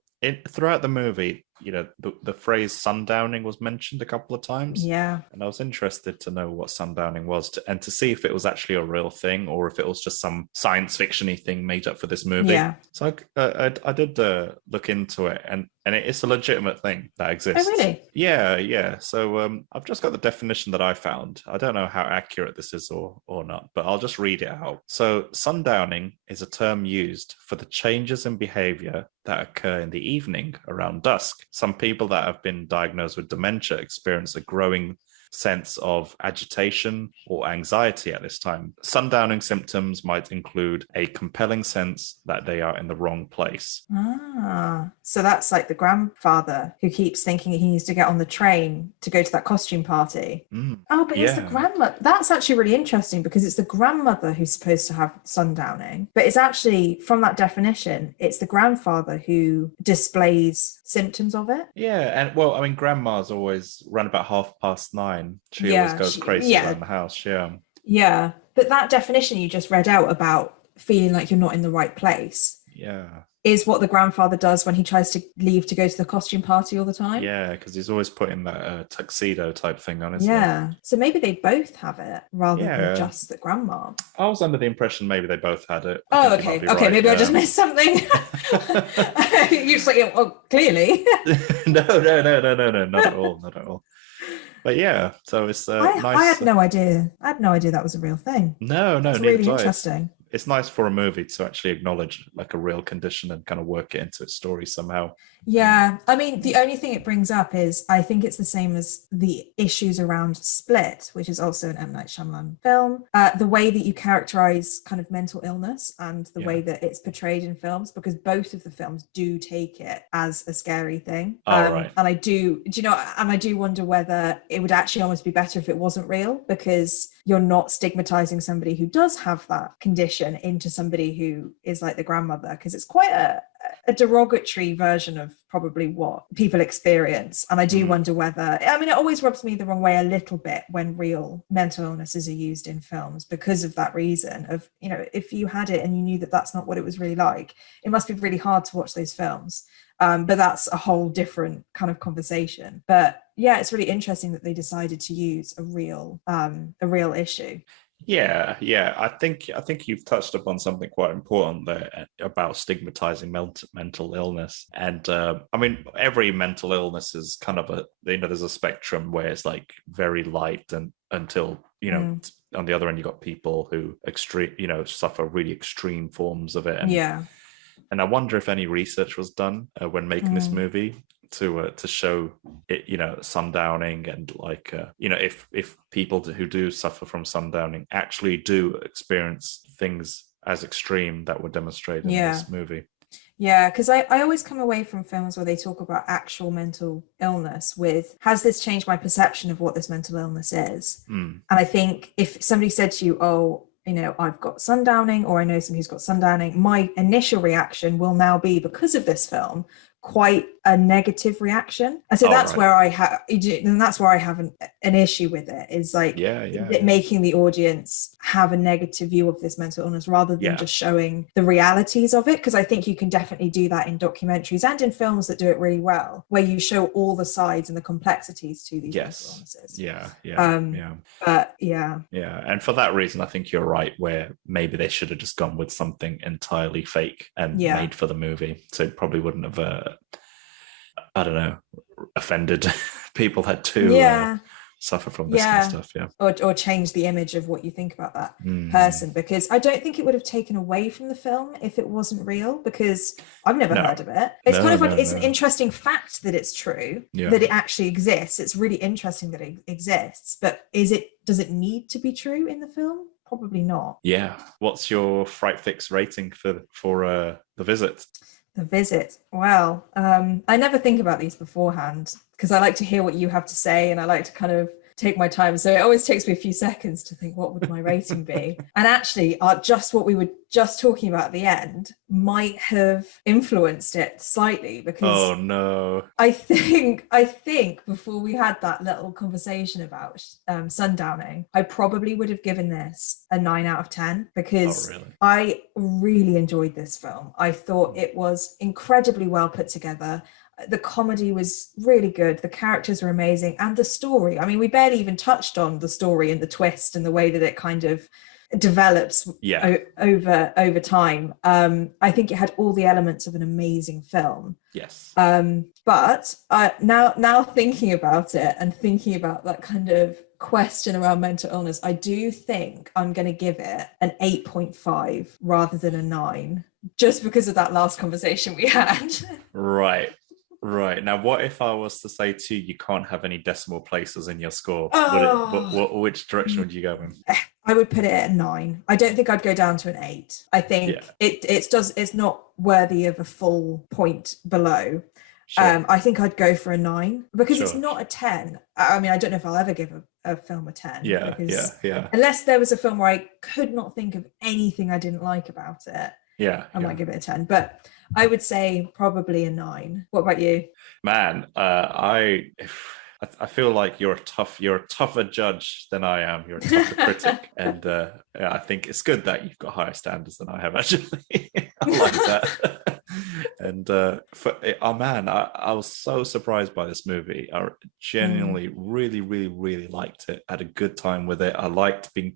throughout the movie, the phrase sundowning was mentioned a couple of times. Yeah. And I was interested to know what sundowning was and to see if it was actually a real thing or if it was just some science fiction-y thing made up for this movie. Yeah. So I did look into it, and it's a legitimate thing that exists. Oh, really? Yeah. So I've just got the definition that I found. I don't know how accurate this is or not, but I'll just read it out. So sundowning is a term used for the changes in behavior that occur in the evening around dusk. Some people that have been diagnosed with dementia experience a growing sense of agitation or anxiety at this time. Sundowning symptoms might include a compelling sense that they are in the wrong place. So that's like the grandfather who keeps thinking he needs to get on the train to go to that costume party. But it's the grandmother. That's actually really interesting, because it's the grandmother who's supposed to have sundowning, but it's actually, from that definition, it's the grandfather who displays symptoms of it. Yeah, and well, I mean, grandma's always run about 9:30. She always goes crazy around the house. Yeah, but that definition you just read out about feeling like you're not in the right place is what the grandfather does when he tries to leave to go to the costume party all the time. Yeah, because he's always putting that tuxedo type thing on, isn't he? So maybe they both have it rather than just the grandma. I was under the impression maybe they both had it. Okay, right. Maybe I just missed something. You're just like, well, clearly. No, not at all. But yeah, so it's nice. I had no idea. That was a real thing. No, it's really interesting. It's nice for a movie to actually acknowledge like a real condition and kind of work it into its story somehow. Yeah, I mean, the only thing it brings up is, I think it's the same as the issues around Split, which is also an M. Night Shyamalan film. The way that you characterize kind of mental illness and the way that it's portrayed in films, because both of the films do take it as a scary thing. Right. And I do wonder whether it would actually almost be better if it wasn't real, because you're not stigmatizing somebody who does have that condition into somebody who is like the grandmother, because it's quite a derogatory version of probably what people experience. And I do wonder whether, I mean, it always rubs me the wrong way a little bit when real mental illnesses are used in films, because of that reason of, if you had it and you knew that that's not what it was really like, it must be really hard to watch those films. But that's a whole different kind of conversation. But yeah, it's really interesting that they decided to use a real issue. Yeah. I think you've touched upon something quite important there about stigmatizing mental illness. And I mean, every mental illness is kind of there's a spectrum where it's like very light and until, on the other end, you got people who suffer really extreme forms of it. And I wonder if any research was done when making this movie to show it, sundowning, and like if people who do suffer from sundowning actually do experience things as extreme that were demonstrated in this movie. Yeah, because I always come away from films where they talk about actual mental illness with, has this changed my perception of what this mental illness is? And I think if somebody said to you, I've got sundowning, or I know somebody who's got sundowning, my initial reaction will now be, because of this film, quite a negative reaction. And so that's where I have an issue with it, is like making the audience have a negative view of this mental illness rather than just showing the realities of it. Because I think you can definitely do that in documentaries and in films that do it really well, where you show all the sides and the complexities to these mental illnesses. And for that reason, I think you're right, where maybe they should have just gone with something entirely fake and made for the movie. So it probably wouldn't have I don't know, offended people had to suffer from this kind of stuff. Or change the image of what you think about that person, because I don't think it would have taken away from the film if it wasn't real, because I've never heard of it. It's it's an interesting fact that it's true, that it actually exists. It's really interesting that it exists, but does it need to be true in the film? Probably not. What's your Fright Fix rating for The Visit? The Visit. Well, I never think about these beforehand because I like to hear what you have to say, and I like to kind of take my time. So it always takes me a few seconds to think, what would my rating be? And actually, just what we were just talking about at the end might have influenced it slightly, because I think before we had that little conversation about sundowning, I probably would have given this a 9 out of 10, because I really enjoyed this film. I thought it was incredibly well put together. The comedy was really good. The characters were amazing. And the story, I mean, we barely even touched on the story and the twist and the way that it kind of develops over time. I think it had all the elements of an amazing film. But now thinking about it and thinking about that kind of question around mental illness, I do think I'm going to give it an 8.5 rather than a 9, just because of that last conversation we had. Right. Now, what if I was to say to you, you can't have any decimal places in your score? Which direction would you go in? I would put it at 9. I don't think I'd go down to an 8. I think it's not worthy of a full point below. I think I'd go for a 9, because it's not a 10. I mean, I don't know if I'll ever give a film a 10. Unless there was a film where I could not think of anything I didn't like about it. I might give it a 10, but I would say probably a 9. What about you? Man, I feel like you're a tougher judge than I am. You're a tougher critic, and I think it's good that you've got higher standards than I have. Actually, I like that. And I was so surprised by this movie. I genuinely, really, really, really liked it. I had a good time with it. I liked being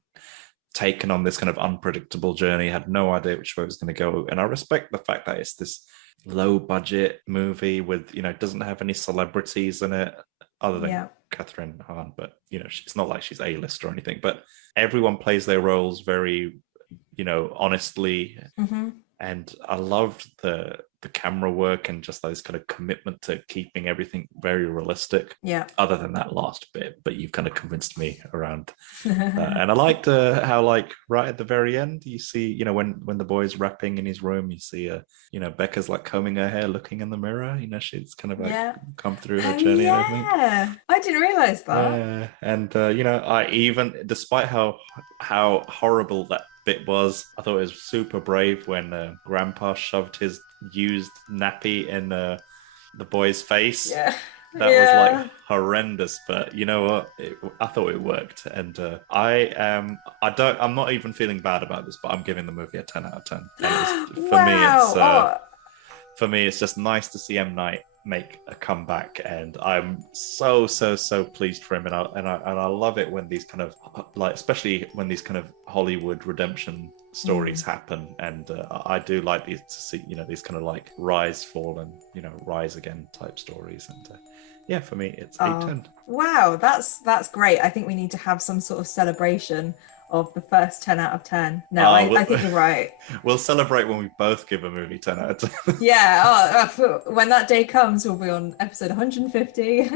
taken on this kind of unpredictable journey, had no idea which way it was going to go. And I respect the fact that it's this low budget movie with, doesn't have any celebrities in it other than Kathryn Hahn, but it's not like she's A-list or anything, but everyone plays their roles very, honestly. And I loved the camera work and just those kind of commitment to keeping everything very realistic. Other than that last bit, but you've kind of convinced me around that. And I liked how, like, right at the very end, you see, when the boy's rapping in his room, you see Becca's like combing her hair, looking in the mirror. She's kind of like come through her journey and everything. I didn't realize that. And I even, despite how horrible that bit was, I thought it was super brave when Grandpa shoved his used nappy in the boy's face. That was like horrendous, but you know what? I thought it worked, and I'm not even feeling bad about this, but I'm giving the movie a 10 out of 10. And for me, it's just nice to see M. Night make a comeback, and I'm so pleased for him, and I love it when these kind of, like, especially when these kind of Hollywood redemption stories happen, and I do like these to see, these kind of like rise, fall, and rise again type stories, and for me it's 8/10. Wow, that's great. I think we need to have some sort of celebration of the first 10 out of 10. No, I think you're right. We'll celebrate when we both give a movie 10 out of 10. When that day comes, we'll be on episode 150.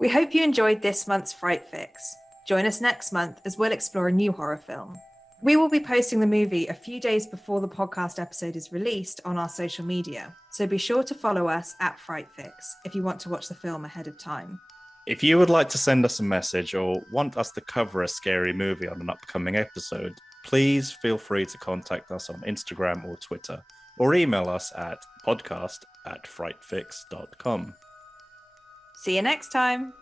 We hope you enjoyed this month's Fright Fix. Join us next month as we'll explore a new horror film. We will be posting the movie a few days before the podcast episode is released on our social media, so be sure to follow us at Fright Fix if you want to watch the film ahead of time. If you would like to send us a message or want us to cover a scary movie on an upcoming episode, please feel free to contact us on Instagram or Twitter, or email us at podcast@frightfix.com. See you next time.